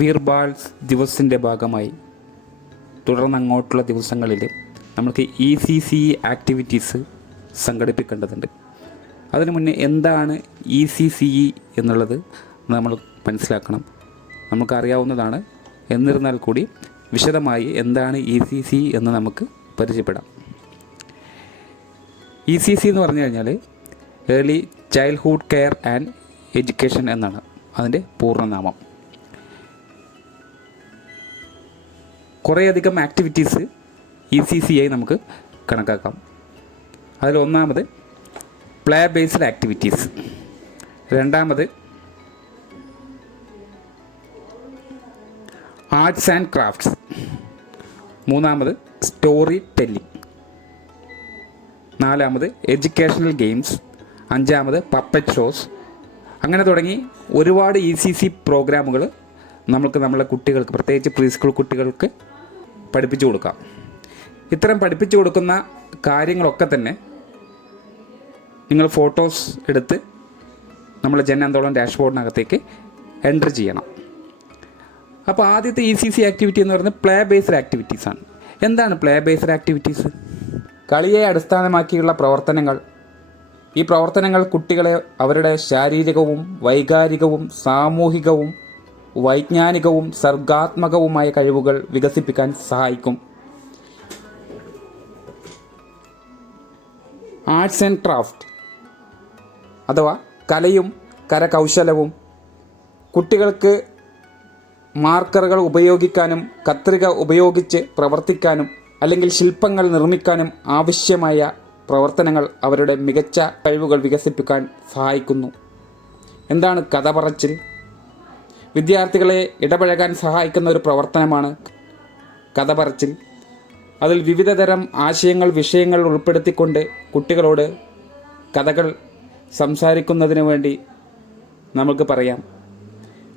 വീർബാൽസ് ദിവസത്തിൻ്റെ ഭാഗമായി തുടർന്ന് അങ്ങോട്ടുള്ള ദിവസങ്ങളിൽ നമുക്ക് ECCE ആക്ടിവിറ്റീസ് സംഘടിപ്പിക്കേണ്ടതുണ്ട്. അതിനു മുന്നേ എന്താണ് ECCE എന്നുള്ളത് നമ്മൾ മനസ്സിലാക്കണം. നമുക്കറിയാവുന്നതാണ്. എന്നിരുന്നാൽ കൂടി വിശദമായി എന്താണ് ECCE എന്ന് നമുക്ക് പരിചയപ്പെടാം. ECCE എന്ന് പറഞ്ഞു കഴിഞ്ഞാൽ early childhood care and education എന്നാണ് അതിൻ്റെ പൂർണ്ണനാമം. കുറേയധികം ആക്ടിവിറ്റീസ് ECCE നമുക്ക് കണക്കാക്കാം. അതിലൊന്നാമത് പ്ലേ ബേസ്ഡ് ആക്ടിവിറ്റീസ്, രണ്ടാമത് ആർട്സ് ആൻഡ് ക്രാഫ്റ്റ്സ്, മൂന്നാമത് സ്റ്റോറി ടെല്ലിംഗ്, നാലാമത് എഡ്യൂക്കേഷണൽ ഗെയിംസ്, അഞ്ചാമത് പപ്പറ്റ് ഷോസ്. അങ്ങനെ തുടങ്ങി ഒരുപാട് ECCE പ്രോഗ്രാമുകൾ നമുക്ക് നമ്മളെ കുട്ടികൾക്ക്, പ്രത്യേകിച്ച് പ്രീ സ്കൂൾ കുട്ടികൾക്ക് പഠിപ്പിച്ചു കൊടുക്കാം. ഇത്തരം പഠിപ്പിച്ചു കൊടുക്കുന്ന കാര്യങ്ങളൊക്കെ തന്നെ നിങ്ങൾ ഫോട്ടോസ് എടുത്ത് നമ്മളെ ജൻ ആന്തോളൻ ഡാഷ്ബോർഡിനകത്തേക്ക് എൻ്റർ ചെയ്യണം. അപ്പോൾ ആദ്യത്തെ ECCE ആക്ടിവിറ്റി എന്ന് പറയുന്നത് പ്ലേ ബേസ്ഡ് ആക്ടിവിറ്റീസാണ്. എന്താണ് പ്ലേ ബേസ്ഡ് ആക്ടിവിറ്റീസ്? കളിയെ അടിസ്ഥാനമാക്കിയുള്ള പ്രവർത്തനങ്ങൾ. ഈ പ്രവർത്തനങ്ങൾ കുട്ടികളെ അവരുടെ ശാരീരികവും വൈകാരികവും സാമൂഹികവും വൈജ്ഞാനികവും സർഗാത്മകവുമായ കഴിവുകൾ വികസിപ്പിക്കാൻ സഹായിക്കും. ആർട്സ് ആൻഡ് ക്രാഫ്റ്റ് അഥവാ കലയും കരകൗശലവും. കുട്ടികൾക്ക് മാർക്കറുകൾ ഉപയോഗിക്കാനും കത്രിക ഉപയോഗിച്ച് പ്രവർത്തിക്കാനും അല്ലെങ്കിൽ ശില്പങ്ങൾ നിർമ്മിക്കാനും ആവശ്യമായ പ്രവർത്തനങ്ങൾ അവരുടെ മികച്ച കഴിവുകൾ വികസിപ്പിക്കാൻ സഹായിക്കുന്നു. എന്താണ് കഥ പറച്ചിൽ? വിദ്യാർത്ഥികളെ ഇടപഴകാൻ സഹായിക്കുന്ന ഒരു പ്രവർത്തനമാണ് കഥ പറച്ചിൽ. അതിൽ വിവിധതരം ആശയങ്ങൾ, വിഷയങ്ങൾ ഉൾപ്പെടുത്തിക്കൊണ്ട് കുട്ടികളോട് കഥകൾ സംസാരിക്കുന്നതിന് വേണ്ടി നമുക്ക് പറയാം.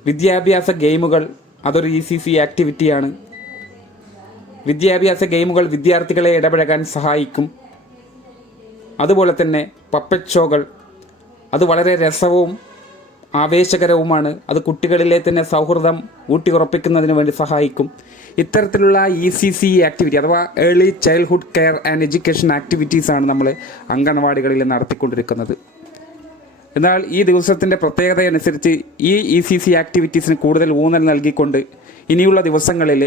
വിദ്യാഭ്യാസ ഗെയിമുകൾ അതൊരു ECCE ആക്ടിവിറ്റിയാണ്. വിദ്യാഭ്യാസ ഗെയിമുകൾ വിദ്യാർത്ഥികളെ ഇടപഴകാൻ സഹായിക്കും. അതുപോലെ തന്നെ പപ്പറ്റ് ഷോകൾ, അത് വളരെ രസവും ആവേശകരവുമാണ്. അത് കുട്ടികളിലെ തന്നെ സൗഹൃദം ഊട്ടിയുറപ്പിക്കുന്നതിന് വേണ്ടി സഹായിക്കും. ഇത്തരത്തിലുള്ള ECCE ആക്ടിവിറ്റി അഥവാ early childhood care and education ആക്ടിവിറ്റീസാണ് നമ്മൾ അംഗനവാടികളിൽ നടത്തിക്കൊണ്ടിരിക്കുന്നത്. എന്നാൽ ഈ ദിവസത്തിൻ്റെ പ്രത്യേകതയനുസരിച്ച് ഈ ECCE ആക്ടിവിറ്റീസിന് കൂടുതൽ ഊന്നൽ നൽകിക്കൊണ്ട് ഇനിയുള്ള ദിവസങ്ങളിൽ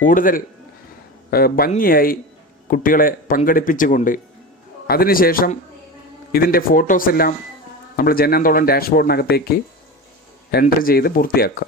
കൂടുതൽ ഭംഗിയായി കുട്ടികളെ പങ്കെടുപ്പിച്ചുകൊണ്ട് അതിനുശേഷം ഇതിൻ്റെ ഫോട്ടോസ് എല്ലാം നമ്മൾ ജൻ ആന്തോളൻ ഡാഷ്ബോർഡിനകത്തേക്ക് എൻ്റർ ചെയ്ത് പൂർത്തിയാക്കുക.